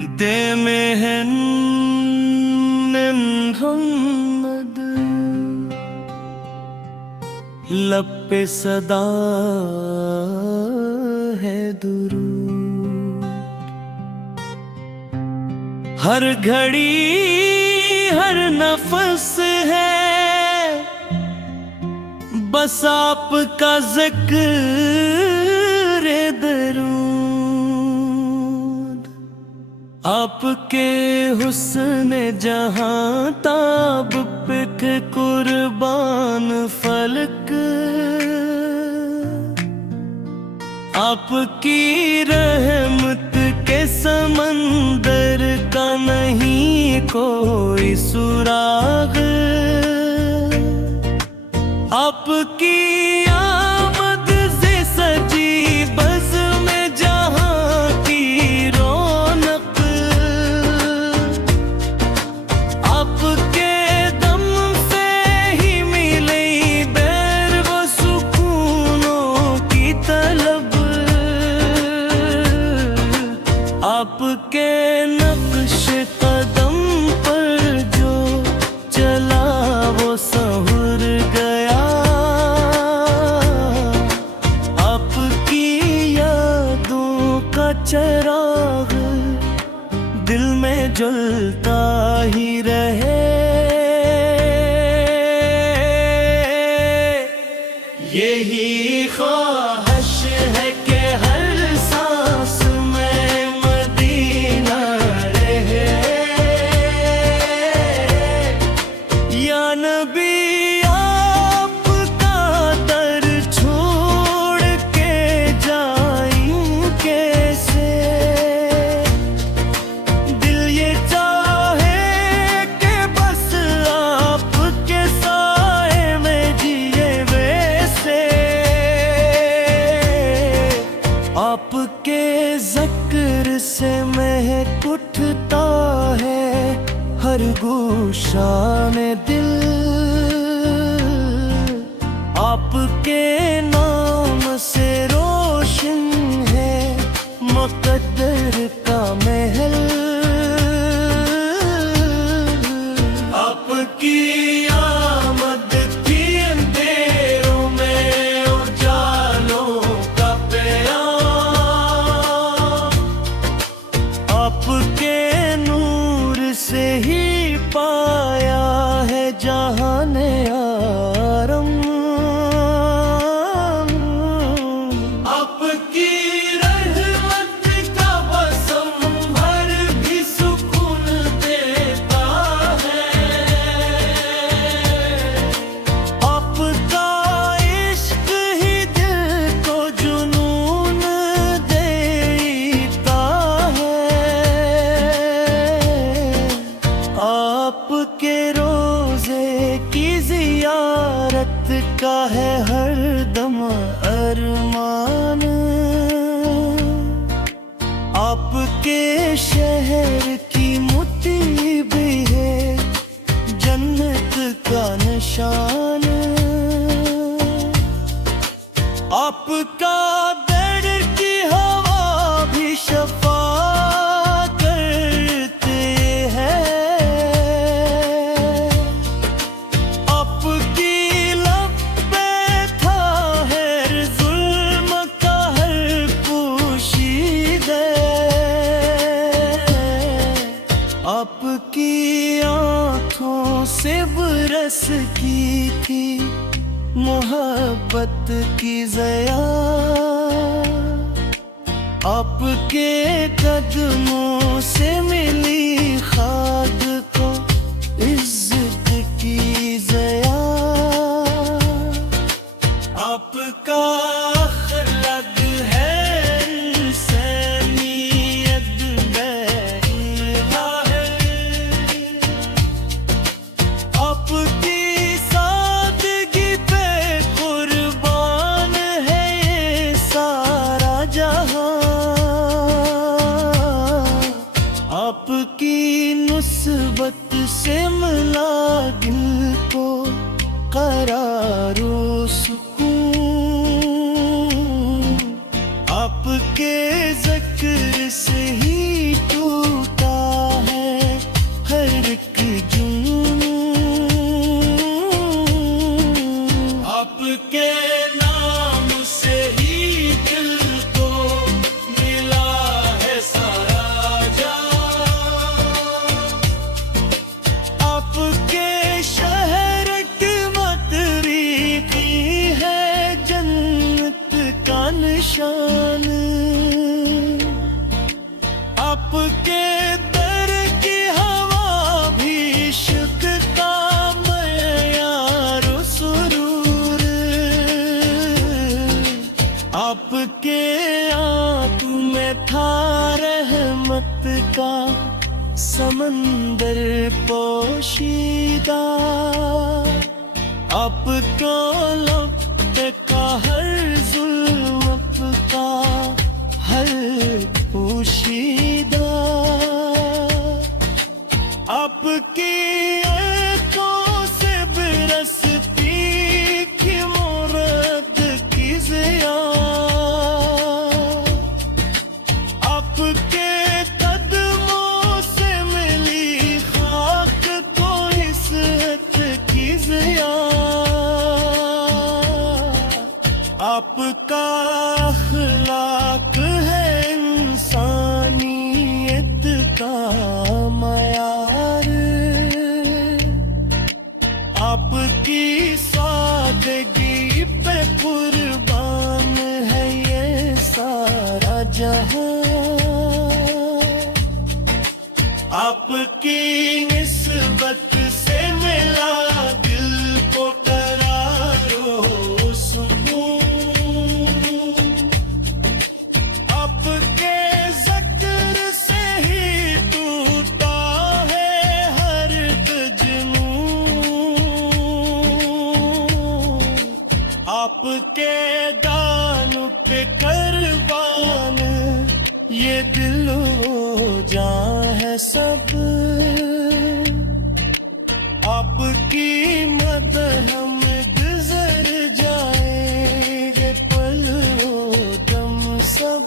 Demeyen Muhammad लब पे सदा है दुरूद। हर घड़ी हर नफस है बस आपका ज़िक्र दरूद। आपके हुस्न जहां ताब पे कुर्बान फलक, आपकी रहमत के समंदर का नहीं कोई सुराग। आपकी आमद से सजी बज़ में जहां की रौनक, आपके दम से ही मिले बैर वो सुकूनों की तलब। आपके नक्श कदम पर जो चला वो सहर गया। आपकी यादों का चिराग दिल में जलता ही रहे। यही ख्वाहिश है कि हर सांस में मदीना रहे। या नबी आपका दर छोड़ के जाऊं कैसे। दिल ये चाहे कि बस आपके साए में जिए वैसे। आपके ज़िक्र से महक उठता है हर गुशाने दिल। आपके नाम से रोशन है मुक़द्दर का महल। आपकी आमद थी अंधेरों में उजालों का प्यार। आपके नूर से ही पाया है जहाने आरम। आपकी रहमत का बसम हर भी सुकून देता है। आपका इश्क ही दिल को जुनून देता है। आपके रोज़े की ज़ियारत का है हर दम अरमान। आपके शहर की मुट्ठी भी है जन्नत का निशान। आपका दर की हवा भी शफा करते हैं। आपकी लब पे था हर जुल्म का हर पोशीदा। आपकी आँखों से बरस की थी मोहब्बत की ज़या। आपके कदमों से मिली खाद को इज्जत की ज़या। आपका अखलाक है इंसानियत बेइंतहा। आपकी सादगी पे कुर्बान है ये सारा जहां। आपकी नुस्बत से मिला दिल को करारो सुकून। आपके ज़िक्र से ही टूट में था रहमत का समंदर पोशीदा, आपको लपका हर जुल्म का हर पोशीदा। आपकी आंखों से बरसती की मुराद की ज़िया, आपके कदमों से मिली खाक को इज़्ज़त की ज़िया। आपका अखलाक है इंसानियत का मयार, आपकी सादगी पे कुर्बान है ये सारा जहां। आपकी निस्बत से मिला दिल को करारो सुकून, आपके ज़िक्र से ही टूटा है हर जुनून। आपके दान पे कुर्बान ये दिल वो जान है सब, आपकी मदद हम गुजर जाएंगे पल वो दम सब।